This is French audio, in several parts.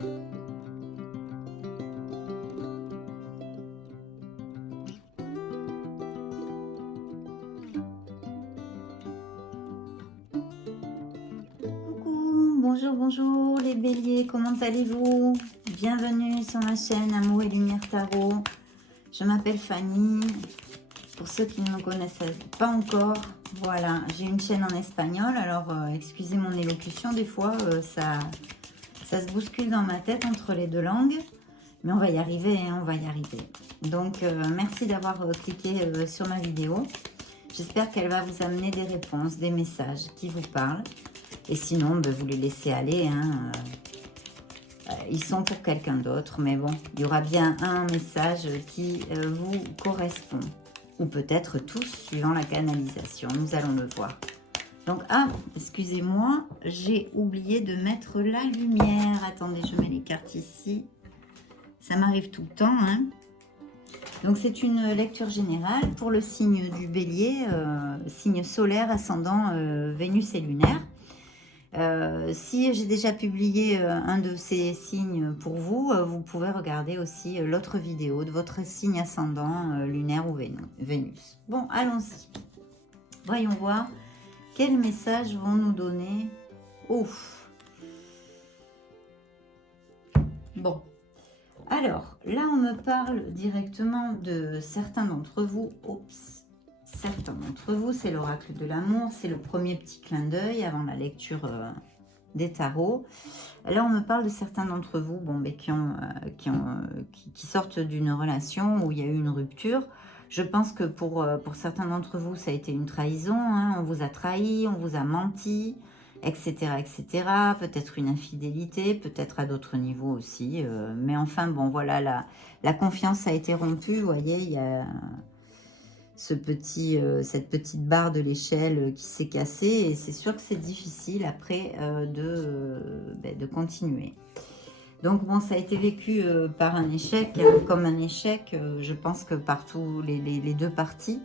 Coucou, bonjour, bonjour les béliers, comment allez-vous? Bienvenue sur ma chaîne Amour et Lumière Tarot. Je m'appelle Fanny. Pour ceux qui ne me connaissent pas encore, voilà, j'ai une chaîne en espagnol. Alors, excusez mon élocution, des fois, ça se bouscule dans ma tête entre les deux langues. Mais on va y arriver, hein, on va y arriver. Donc, merci d'avoir cliqué sur ma vidéo. J'espère qu'elle va vous amener des réponses, des messages qui vous parlent. Et sinon, ben, vous les laissez aller. Hein. Ils sont pour quelqu'un d'autre. Mais bon, il y aura bien un message qui vous correspond. Ou peut-être tous, suivant la canalisation. Nous allons le voir. Donc, excusez-moi, j'ai oublié de mettre la lumière. Attendez, je mets les cartes ici. Ça m'arrive tout le temps. Hein. Donc, c'est une lecture générale pour le signe du bélier, signe solaire, ascendant, Vénus et lunaire. Si j'ai déjà publié un de ces signes pour vous, vous pouvez regarder aussi l'autre vidéo de votre signe ascendant, lunaire ou Vénus. Bon, allons-y. Voyons voir quels messages vont nous donner. Ouf. Bon. Alors, là, on me parle directement de certains d'entre vous. Oups. Certains d'entre vous, c'est l'oracle de l'amour. C'est le premier petit clin d'œil avant la lecture des tarots. Là, on me parle de certains d'entre vous bon, ben, qui sortent d'une relation où il y a eu une rupture. Je pense que pour certains d'entre vous, ça a été une trahison. Hein. On vous a trahi, on vous a menti, etc. etc. Peut-être une infidélité, peut-être à d'autres niveaux aussi. Mais enfin, bon, voilà, la confiance a été rompue. Vous voyez, il y a cette petite barre de l'échelle qui s'est cassée. Et c'est sûr que c'est difficile après de continuer. Donc, bon, ça a été vécu par un échec, comme un échec, je pense que par tous les deux parties.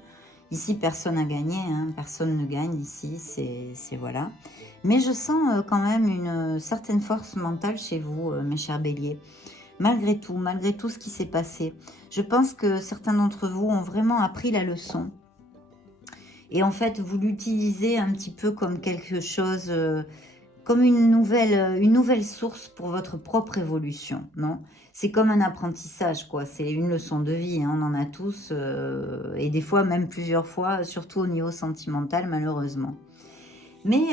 Ici, personne n'a gagné, hein, personne ne gagne ici, c'est voilà. Mais je sens quand même une certaine force mentale chez vous, mes chers béliers. Malgré tout ce qui s'est passé, je pense que certains d'entre vous ont vraiment appris la leçon. Et en fait, vous l'utilisez un petit peu comme quelque chose, comme une nouvelle source pour votre propre évolution, non? C'est comme un apprentissage, quoi. C'est une leçon de vie, hein, on en a tous, et des fois même plusieurs fois, surtout au niveau sentimental, malheureusement. Mais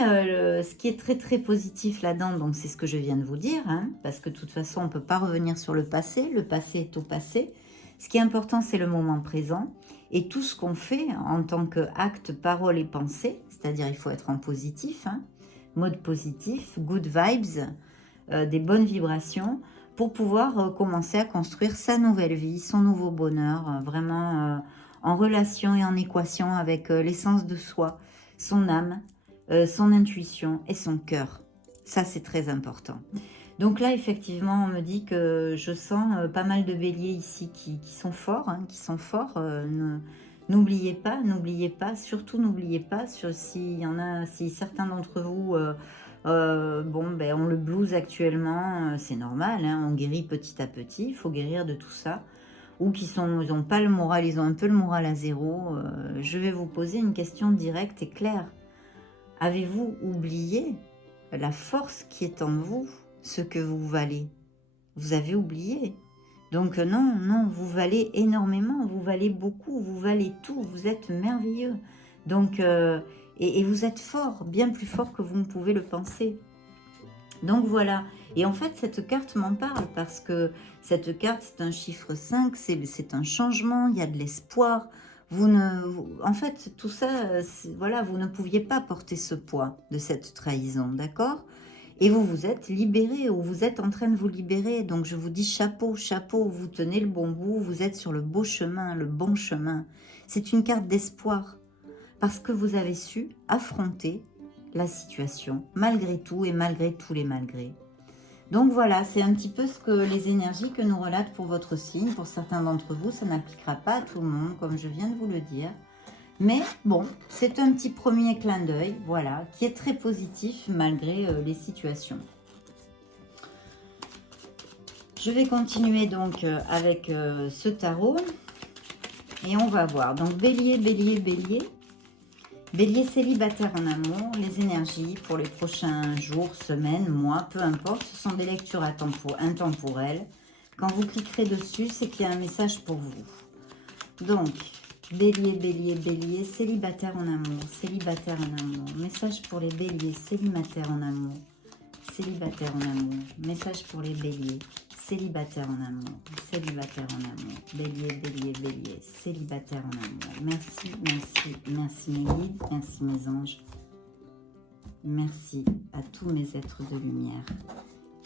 ce qui est très très positif là-dedans, donc c'est ce que je viens de vous dire, hein, parce que de toute façon on ne peut pas revenir sur le passé est au passé. Ce qui est important, c'est le moment présent, et tout ce qu'on fait en tant qu'acte, parole et pensée, c'est-à-dire il faut être en positif, hein, mode positif, good vibes, des bonnes vibrations, pour pouvoir commencer à construire sa nouvelle vie, son nouveau bonheur, vraiment en relation et en équation avec l'essence de soi, son âme, son intuition et son cœur. Ça, c'est très important. Donc là, effectivement, on me dit que je sens pas mal de béliers ici qui sont forts, hein, qui sont forts. N'oubliez pas, surtout n'oubliez pas, si certains d'entre vous, ont le blues actuellement, c'est normal, hein, on guérit petit à petit, il faut guérir de tout ça. Ou ils n'ont pas le moral, ils ont un peu le moral à zéro. Je vais vous poser une question directe et claire. Avez-vous oublié la force qui est en vous, ce que vous valez? Vous avez oublié. Donc non, vous valez énormément, vous valez beaucoup, vous valez tout, vous êtes merveilleux. Donc, et vous êtes fort, bien plus fort que vous ne pouvez le penser. Donc voilà, et en fait cette carte m'en parle parce que cette carte c'est un chiffre 5, c'est un changement, il y a de l'espoir. En fait, tout ça, voilà, vous ne pouviez pas porter ce poids de cette trahison, d'accord? Et vous vous êtes libéré, ou vous êtes en train de vous libérer. Donc je vous dis chapeau, chapeau, vous tenez le bon bout, vous êtes sur le beau chemin, le bon chemin. C'est une carte d'espoir, parce que vous avez su affronter la situation, malgré tout et malgré tous les malgrés. Donc voilà, c'est un petit peu ce que les énergies que nous relatent pour votre signe. Pour certains d'entre vous, ça n'appliquera pas à tout le monde, comme je viens de vous le dire. Mais bon, c'est un petit premier clin d'œil, voilà, qui est très positif malgré les situations. Je vais continuer donc avec ce tarot. Et on va voir. Donc bélier, bélier, bélier. Bélier célibataire en amour. Les énergies pour les prochains jours, semaines, mois, peu importe. Ce sont des lectures intemporelles. Quand vous cliquerez dessus, c'est qu'il y a un message pour vous. Donc, bélier, bélier, bélier, célibataire en amour. Célibataire en amour. Message pour les béliers, célibataire en amour. Célibataire en amour. Message pour les béliers. Célibataire en amour, célibataire en amour, bélier, bélier, bélier, célibataire en amour. Merci, merci, merci mes guides, merci mes anges. Merci à tous mes êtres de lumière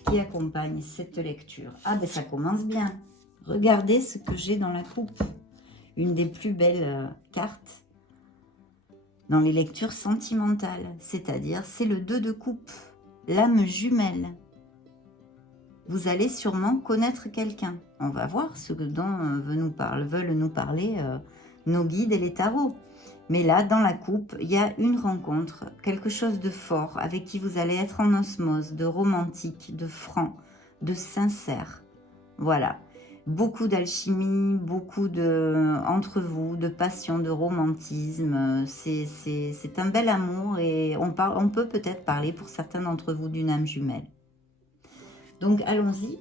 qui accompagnent cette lecture. Ah ben ça commence bien. Regardez ce que j'ai dans la coupe. Une des plus belles cartes dans les lectures sentimentales. C'est-à-dire, c'est le 2 de coupe, l'âme jumelle. Vous allez sûrement connaître quelqu'un. On va voir ce dont veulent nous parler nos guides et les tarots. Mais là, dans la coupe, il y a une rencontre, quelque chose de fort, avec qui vous allez être en osmose, de romantique, de franc, de sincère. Voilà. Beaucoup d'alchimie, beaucoup entre vous, de passion, de romantisme. C'est un bel amour et on peut peut-être parler pour certains d'entre vous d'une âme jumelle. Donc, allons-y.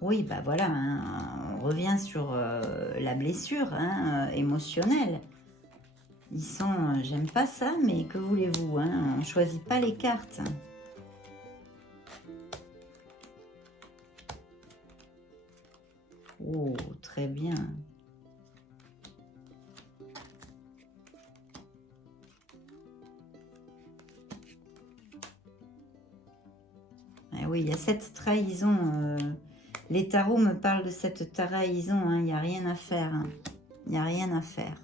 Oui, bah voilà, hein, on revient sur la blessure émotionnelle. Ils sont, j'aime pas ça, mais que voulez-vous, hein, on ne choisit pas les cartes. Oh, très bien. Oui, il y a cette trahison. Les tarots me parlent de cette trahison. Hein, il n'y a rien à faire. Hein. Il n'y a rien à faire.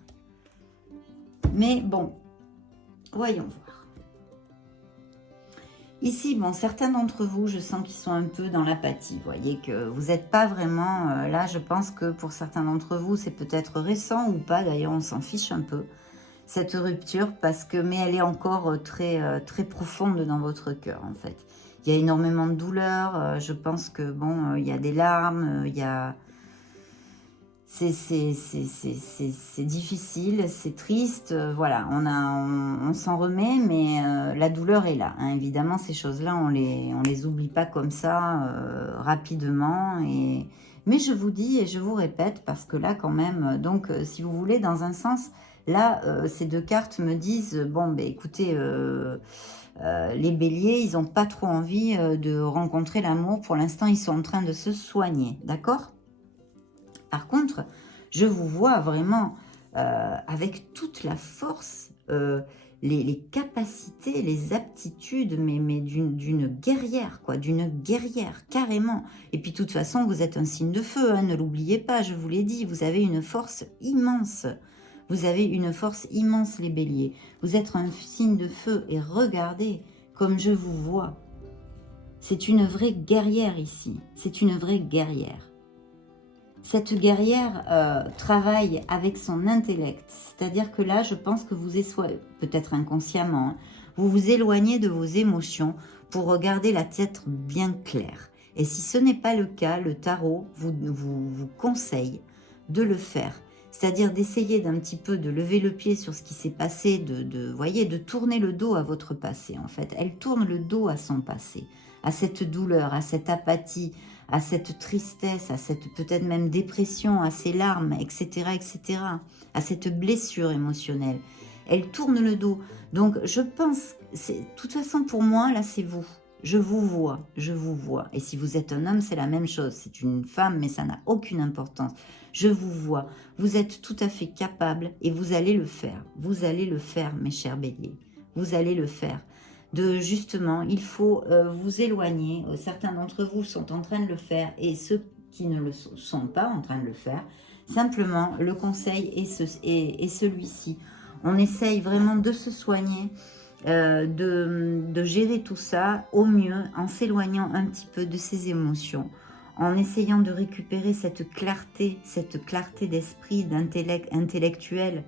Mais bon, voyons voir. Ici, bon, certains d'entre vous, je sens qu'ils sont un peu dans l'apathie. Vous voyez que vous n'êtes pas vraiment... là, je pense que pour certains d'entre vous, c'est peut-être récent ou pas. D'ailleurs, on s'en fiche un peu, cette rupture. Mais elle est encore très profonde dans votre cœur, en fait. Il y a énormément de douleur, je pense que, bon, il y a des larmes, il y a... C'est difficile, c'est triste, voilà, on s'en remet, mais la douleur est là. Hein. Évidemment, ces choses-là, on les oublie pas comme ça, rapidement. Mais je vous dis et je vous répète, parce que là, quand même, donc, si vous voulez, dans un sens, là, ces deux cartes me disent, bon, ben, écoutez... les béliers, ils n'ont pas trop envie de rencontrer l'amour. Pour l'instant, ils sont en train de se soigner, d'accord? Par contre, je vous vois vraiment avec toute la force, les capacités, les aptitudes, mais d'une guerrière, quoi, d'une guerrière, carrément. Et puis, de toute façon, vous êtes un signe de feu, hein, ne l'oubliez pas, je vous l'ai dit, vous avez une force immense. Vous avez une force immense, les béliers. Vous êtes un signe de feu et regardez comme je vous vois. C'est une vraie guerrière ici. C'est une vraie guerrière. Cette guerrière travaille avec son intellect. C'est-à-dire que là, je pense que vous peut-être inconsciemment, hein, vous vous éloignez de vos émotions pour regarder la tête bien claire. Et si ce n'est pas le cas, le tarot vous conseille de le faire. C'est-à-dire d'essayer d'un petit peu de lever le pied sur ce qui s'est passé, voyez, de tourner le dos à votre passé, en fait. Elle tourne le dos à son passé, à cette douleur, à cette apathie, à cette tristesse, à cette peut-être même dépression, à ces larmes, etc., etc., à cette blessure émotionnelle. Elle tourne le dos. Donc, je pense, de toute façon, pour moi, là, c'est vous. Je vous vois, je vous vois. Et si vous êtes un homme, c'est la même chose. C'est une femme, mais ça n'a aucune importance. Je vous vois. Vous êtes tout à fait capable et vous allez le faire. Vous allez le faire, mes chers béliers. Vous allez le faire. Justement, il faut vous éloigner. Certains d'entre vous sont en train de le faire et ceux qui ne le sont pas en train de le faire. Simplement, le conseil est celui-ci. On essaye vraiment de se soigner, de gérer tout ça au mieux en s'éloignant un petit peu de ses émotions, en essayant de récupérer cette clarté d'esprit, d'intellect intellectuel,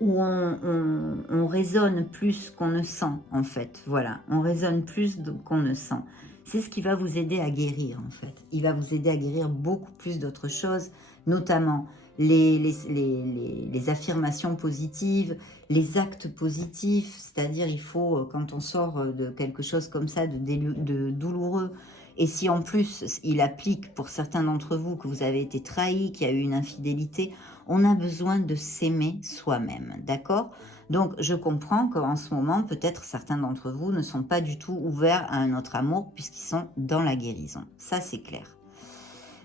où on raisonne plus qu'on ne sent, en fait. Voilà, on raisonne plus qu'on ne sent. C'est ce qui va vous aider à guérir, en fait. Il va vous aider à guérir beaucoup plus d'autres choses, notamment les affirmations positives, les actes positifs, c'est-à-dire il faut, quand on sort de quelque chose comme ça, de douloureux, et si en plus il applique pour certains d'entre vous que vous avez été trahi, qu'il y a eu une infidélité, on a besoin de s'aimer soi-même, d'accord? Donc je comprends qu'en ce moment, peut-être certains d'entre vous ne sont pas du tout ouverts à un autre amour puisqu'ils sont dans la guérison, ça c'est clair.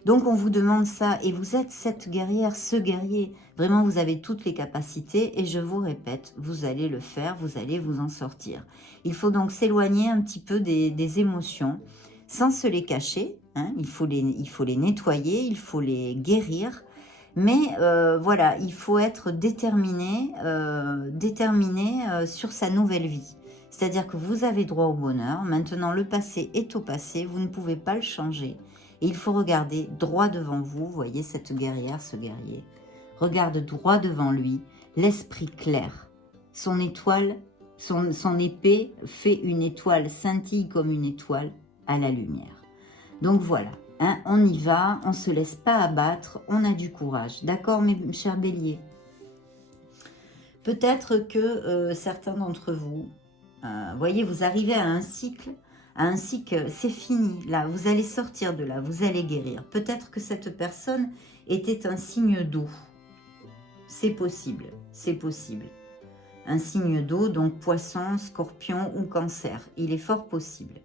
Donc on vous demande ça, et vous êtes cette guerrière, ce guerrier. Vraiment, vous avez toutes les capacités, et je vous répète, vous allez le faire, vous allez vous en sortir. Il faut donc s'éloigner un petit peu des émotions, sans se les cacher. Hein, il faut les nettoyer, il faut les guérir. Mais voilà, il faut être déterminé, sur sa nouvelle vie. C'est-à-dire que vous avez droit au bonheur. Maintenant, le passé est au passé, vous ne pouvez pas le changer. Et il faut regarder droit devant vous, voyez cette guerrière, ce guerrier. Regarde droit devant lui, l'esprit clair. Son étoile, son épée fait une étoile, scintille comme une étoile à la lumière. Donc voilà, hein, on y va, on ne se laisse pas abattre, on a du courage. D'accord, mes chers béliers? Peut-être que certains d'entre vous, voyez, vous arrivez à un cycle, c'est fini, là, vous allez sortir de là, vous allez guérir. Peut-être que cette personne était un signe d'eau. C'est possible, c'est possible. Un signe d'eau, donc poisson, scorpion ou cancer. Il est fort possible.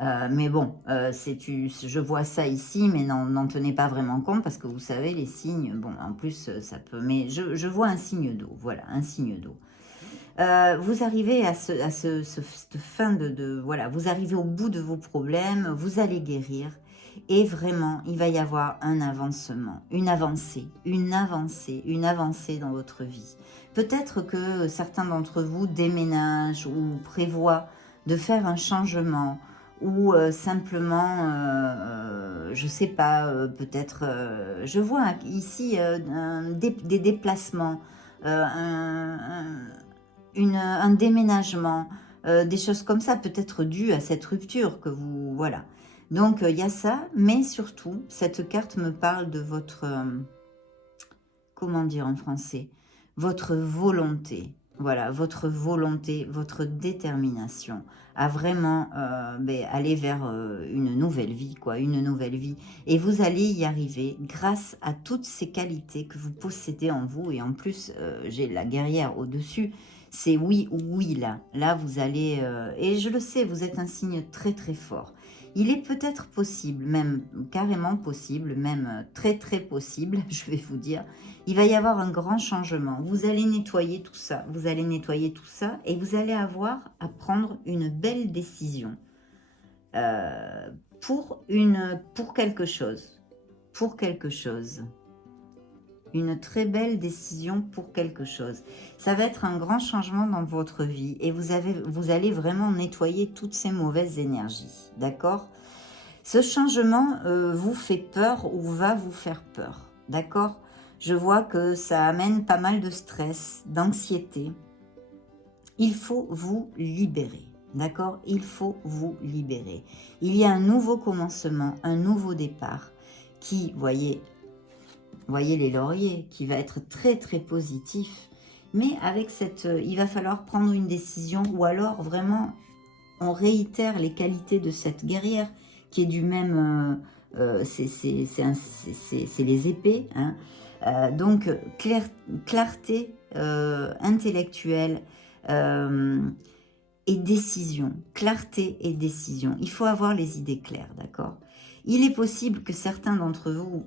Mais bon, je vois ça ici, mais n'en tenez pas vraiment compte, parce que vous savez, les signes, bon, en plus, ça peut... Mais je vois un signe d'eau, voilà, un signe d'eau. Vous arrivez à cette fin voilà, vous arrivez au bout de vos problèmes, vous allez guérir, et vraiment, il va y avoir un avancement, une avancée dans votre vie. Peut-être que certains d'entre vous déménagent ou prévoient de faire un changement, ou simplement, je sais pas, peut-être, je vois ici des déplacements, un déménagement, des choses comme ça, peut-être dues à cette rupture que vous... Voilà. Donc, il y a ça, mais surtout, cette carte me parle de votre... comment dire en français? Votre volonté. Voilà, votre volonté, votre détermination à vraiment aller vers une nouvelle vie, quoi, une nouvelle vie. Et vous allez y arriver grâce à toutes ces qualités que vous possédez en vous. Et en plus, j'ai la guerrière au-dessus. C'est oui ou oui, là. Là, vous allez... et je le sais, vous êtes un signe très, très fort. Il est peut-être possible, même carrément possible, même très, très possible, je vais vous dire, il va y avoir un grand changement. Vous allez nettoyer tout ça, et vous allez avoir à prendre une belle décision pour quelque chose. Une très belle décision pour quelque chose. Ça va être un grand changement dans votre vie, et vous allez vraiment nettoyer toutes ces mauvaises énergies, d'accord? Ce changement vous fait peur ou va vous faire peur, d'accord? Je vois que ça amène pas mal de stress, d'anxiété. Il faut vous libérer, d'accord? Il faut vous libérer. Il y a un nouveau commencement, un nouveau départ qui, voyez les lauriers, qui va être très très positif, mais avec il va falloir prendre une décision, ou alors vraiment on réitère les qualités de cette guerrière qui est du même, c'est les épées, hein. Donc clarté intellectuelle et décision, clarté et décision. Il faut avoir les idées claires, d'accord? Il est possible que certains d'entre vous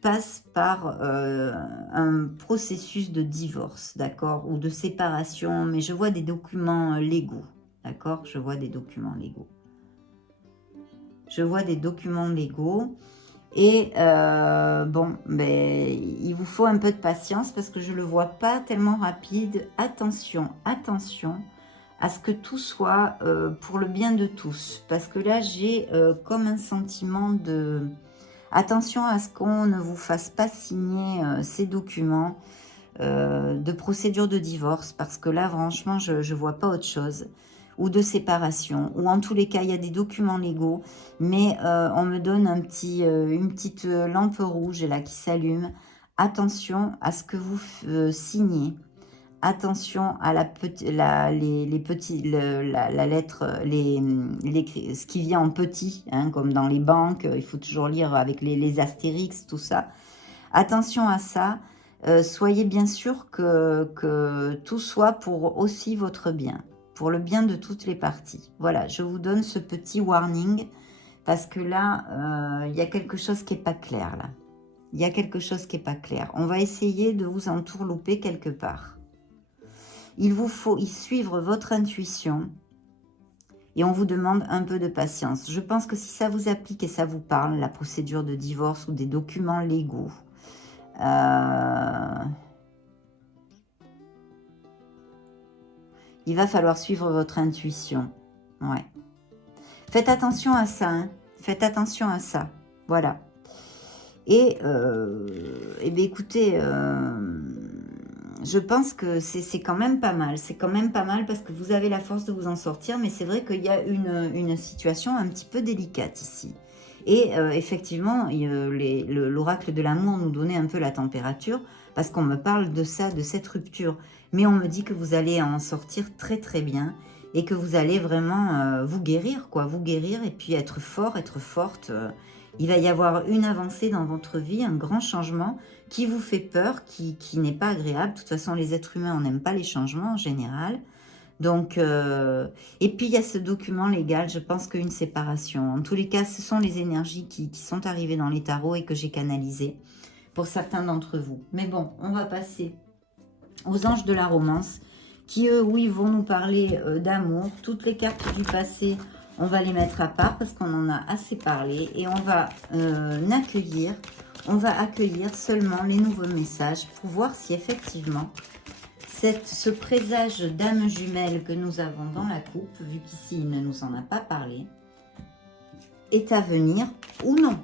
passe par un processus de divorce, d'accord, ou de séparation, mais je vois des documents légaux, d'accord? Je vois des documents légaux. Et bon, il vous faut un peu de patience parce que je ne le vois pas tellement rapide. Attention à ce que tout soit pour le bien de tous. Parce que là, j'ai comme un sentiment de... Attention à ce qu'on ne vous fasse pas signer ces documents de procédure de divorce, parce que là, franchement, je ne vois pas autre chose. Ou de séparation, ou en tous les cas, il y a des documents légaux, mais on me donne une petite lampe rouge là qui s'allume. Attention à ce que vous signez. Attention à la lettre, ce qui vient en petit, hein, comme dans les banques, il faut toujours lire avec les astérix, tout ça. Attention à ça, soyez bien sûr que tout soit pour aussi votre bien, pour le bien de toutes les parties. Voilà, je vous donne ce petit warning, parce que là, il y a quelque chose qui n'est pas clair, là. Il y a quelque chose qui n'est pas clair. On va essayer de vous entourlouper quelque part. Il vous faut y suivre votre intuition et on vous demande un peu de patience. Je pense que si ça vous applique et ça vous parle, la procédure de divorce ou des documents légaux, il va falloir suivre votre intuition. Ouais. Faites attention à ça. Hein. Faites attention à ça. Voilà. Et bien écoutez... je pense que c'est quand même pas mal. C'est quand même pas mal parce que vous avez la force de vous en sortir. Mais c'est vrai qu'il y a une situation un petit peu délicate ici. Et effectivement, l'oracle de l'amour nous donnait un peu la température parce qu'on me parle de ça, de cette rupture. Mais on me dit que vous allez en sortir très très bien et que vous allez vraiment vous guérir, quoi. Vous guérir et puis être fort, être forte. Il va y avoir une avancée dans votre vie, un grand changement qui vous fait peur, qui n'est pas agréable. De toute façon, les êtres humains, on n'aime pas les changements en général. Donc, et puis il y a ce document légal, je pense qu'une séparation. En tous les cas, ce sont les énergies qui sont arrivées dans les tarots et que j'ai canalisées pour certains d'entre vous. Mais bon, on va passer aux anges de la romance qui, eux, oui, vont nous parler d'amour. Toutes les cartes du passé, on va les mettre à part parce qu'on en a assez parlé et on va accueillir seulement les nouveaux messages pour voir si effectivement ce présage d'âme jumelle que nous avons dans la coupe, vu qu'ici il ne nous en a pas parlé, est à venir ou non,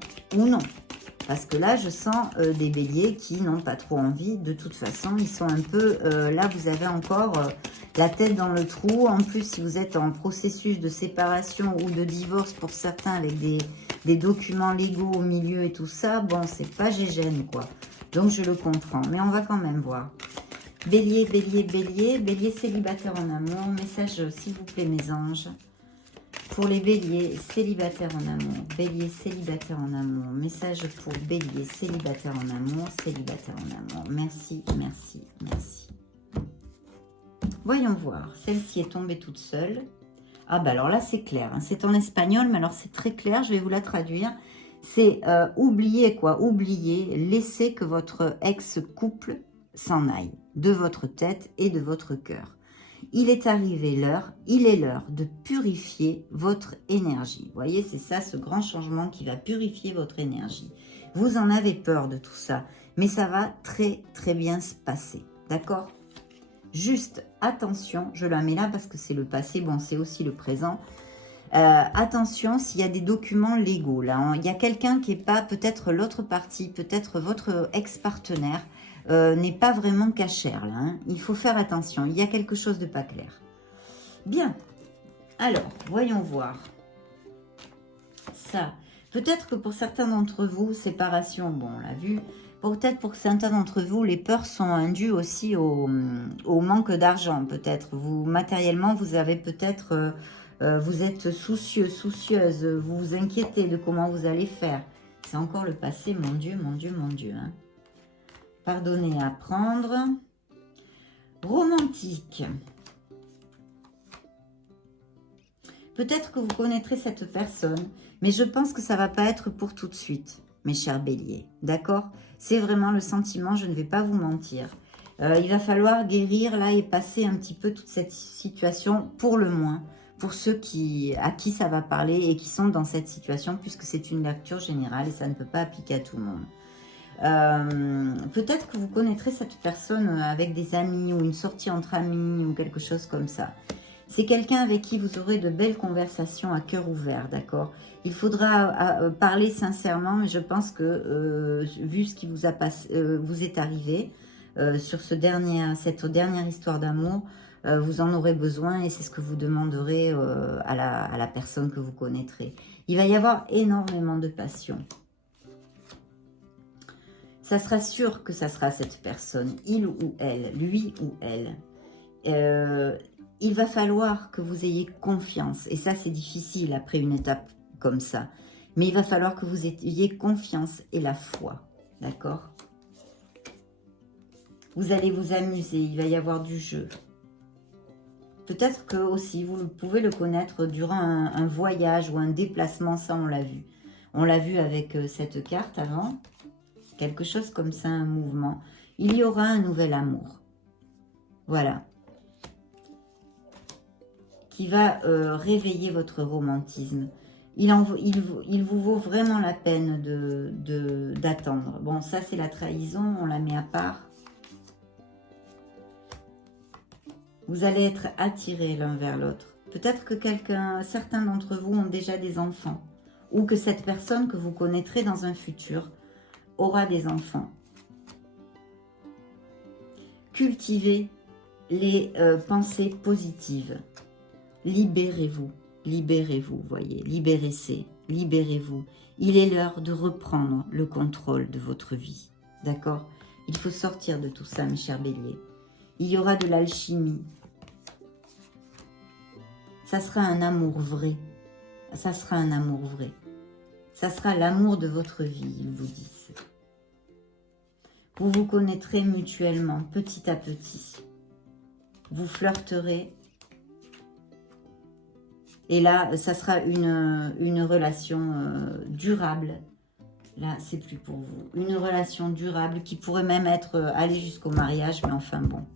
Parce que là, je sens des béliers qui n'ont pas trop envie. De toute façon, ils sont un peu... là, vous avez encore la tête dans le trou. En plus, si vous êtes en processus de séparation ou de divorce pour certains avec des documents légaux au milieu et tout ça, bon, c'est pas gégène, quoi. Donc, je le comprends. Mais on va quand même voir. Bélier, bélier, bélier. Bélier célibataire en amour. Message, s'il vous plaît, mes anges. Pour les béliers célibataires en amour, bélier célibataire en amour, message pour bélier célibataire en amour, célibataire en amour. Merci, merci, merci. Voyons voir, celle-ci est tombée toute seule. Ah bah alors là c'est clair, hein. C'est en espagnol, mais alors c'est très clair, je vais vous la traduire. C'est oublier quoi, oublier, laissez que votre ex-couple s'en aille de votre tête et de votre cœur. Il est arrivé l'heure, il est l'heure de purifier votre énergie. Vous voyez, c'est ça, ce grand changement qui va purifier votre énergie. Vous en avez peur de tout ça, mais ça va très très bien se passer, d'accord? Juste attention, je la mets là parce que c'est le passé, bon, c'est aussi le présent. Attention s'il y a des documents légaux, là, hein. Il y a quelqu'un qui n'est pas, peut-être l'autre partie, peut-être votre ex-partenaire, n'est pas vraiment cachère là, hein. Il faut faire attention, il y a quelque chose de pas clair. Bien, alors, voyons voir. Ça, peut-être que pour certains d'entre vous, séparation, bon, on l'a vu. Peut-être pour certains d'entre vous, les peurs sont indues aussi au manque d'argent, peut-être. Vous, matériellement, vous avez peut-être... vous êtes soucieux, soucieuse, vous vous inquiétez de comment vous allez faire. C'est encore le passé, mon Dieu, mon Dieu, mon Dieu, hein. Pardonner, apprendre. Romantique. Peut-être que vous connaîtrez cette personne, mais je pense que ça ne va pas être pour tout de suite, mes chers béliers. D'accord? C'est vraiment le sentiment, je ne vais pas vous mentir. Il va falloir guérir là et passer un petit peu toute cette situation, pour le moins, pour ceux à qui ça va parler et qui sont dans cette situation, puisque c'est une lecture générale et ça ne peut pas appliquer à tout le monde. Peut-être que vous connaîtrez cette personne avec des amis ou une sortie entre amis ou quelque chose comme ça. C'est quelqu'un avec qui vous aurez de belles conversations à cœur ouvert, d'accord? Il faudra parler sincèrement, mais je pense que, vu ce qui vous vous est arrivé sur cette dernière histoire d'amour, vous en aurez besoin et c'est ce que vous demanderez à la personne que vous connaîtrez. Il va y avoir énormément de passion. Ça sera sûr que ça sera cette personne, il ou elle, lui ou elle. Il va falloir que vous ayez confiance. Et ça, c'est difficile après une étape comme ça. Mais il va falloir que vous ayez confiance et la foi. D'accord? Vous allez vous amuser. Il va y avoir du jeu. Peut-être que aussi, vous pouvez le connaître durant un voyage ou un déplacement. Ça, on l'a vu. On l'a vu avec cette carte avant. Quelque chose comme ça, un mouvement. Il y aura un nouvel amour. Voilà. Qui va réveiller votre romantisme. Il vous vaut vraiment la peine d'attendre. Bon, ça c'est la trahison, on la met à part. Vous allez être attirés l'un vers l'autre. Peut-être que certains d'entre vous ont déjà des enfants. Ou que cette personne que vous connaîtrez dans un futur aura des enfants. Cultivez les pensées positives. Libérez-vous, libérez-vous, voyez, libérez-vous. Il est l'heure de reprendre le contrôle de votre vie, d'accord? Il faut sortir de tout ça, mes chers béliers. Il y aura de l'alchimie. Ça sera un amour vrai. Ça sera un amour vrai. Ça sera l'amour de votre vie, ils vous disent. Vous vous connaîtrez mutuellement, petit à petit. Vous flirterez. Et là, ça sera une relation durable. Là, c'est plus pour vous. Une relation durable qui pourrait même aller jusqu'au mariage. Mais enfin bon,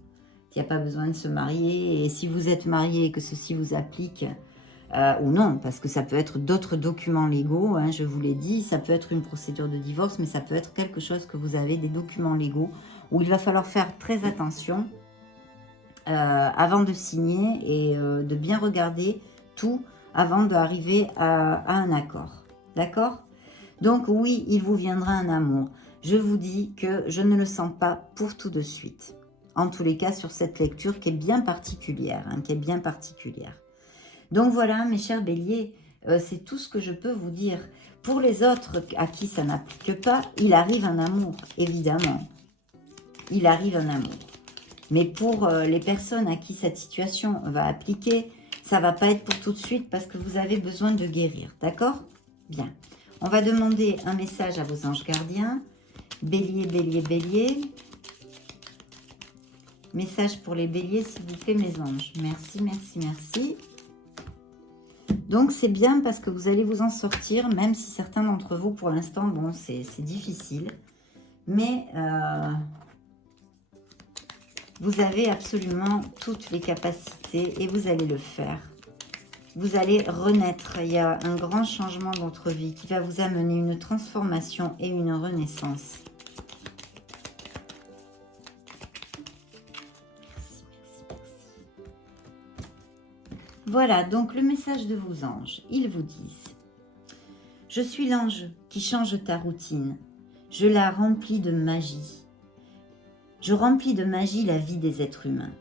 il n'y a pas besoin de se marier. Et si vous êtes marié et que ceci vous applique, ou non, parce que ça peut être d'autres documents légaux, hein, je vous l'ai dit. Ça peut être une procédure de divorce, mais ça peut être quelque chose que vous avez, des documents légaux, où il va falloir faire très attention avant de signer et de bien regarder tout avant d'arriver à un accord. D'accord? Donc oui, il vous viendra un amour. Je vous dis que je ne le sens pas pour tout de suite. En tous les cas, sur cette lecture qui est bien particulière. Donc voilà, mes chers béliers, c'est tout ce que je peux vous dire. Pour les autres à qui ça n'applique pas, il arrive un amour, évidemment. Il arrive un amour. Mais pour les personnes à qui cette situation va appliquer, ça ne va pas être pour tout de suite parce que vous avez besoin de guérir. D'accord? Bien. On va demander un message à vos anges gardiens. Bélier, bélier, bélier. Message pour les béliers, s'il vous plaît, mes anges. Merci, merci, merci. Donc, c'est bien parce que vous allez vous en sortir, même si certains d'entre vous, pour l'instant, bon, c'est difficile. Mais vous avez absolument toutes les capacités et vous allez le faire. Vous allez renaître. Il y a un grand changement dans votre vie qui va vous amener une transformation et une renaissance. Merci, merci, merci. Voilà, donc le message de vos anges. Ils vous disent: je suis l'ange qui change ta routine. Je la remplis de magie. Je remplis de magie la vie des êtres humains.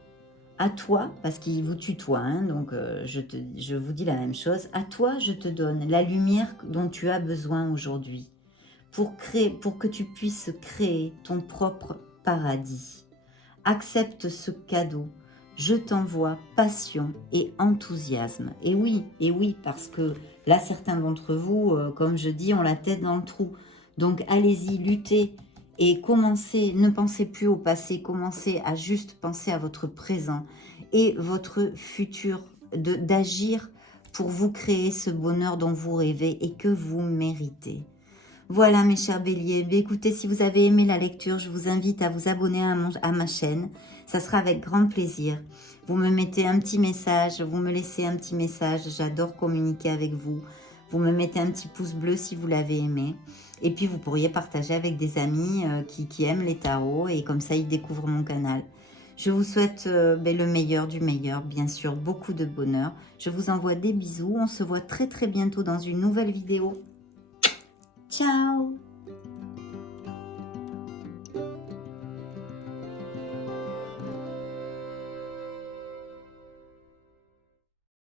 À toi, parce qu'il vous tutoie, hein, donc je vous dis la même chose. À toi, je te donne la lumière dont tu as besoin aujourd'hui pour que tu puisses créer ton propre paradis. Accepte ce cadeau. Je t'envoie passion et enthousiasme. Et oui, parce que là, certains d'entre vous, comme je dis, ont la tête dans le trou. Donc, allez-y, luttez. Et commencez, ne pensez plus au passé, commencez à juste penser à votre présent et votre futur, d'agir pour vous créer ce bonheur dont vous rêvez et que vous méritez. Voilà mes chers béliers, écoutez, si vous avez aimé la lecture, je vous invite à vous abonner à ma chaîne, ça sera avec grand plaisir. Vous me mettez un petit message, vous me laissez un petit message, j'adore communiquer avec vous. Vous me mettez un petit pouce bleu si vous l'avez aimé. Et puis, vous pourriez partager avec des amis qui aiment les tarots. Et comme ça, ils découvrent mon canal. Je vous souhaite le meilleur du meilleur, bien sûr, beaucoup de bonheur. Je vous envoie des bisous. On se voit très très bientôt dans une nouvelle vidéo. Ciao!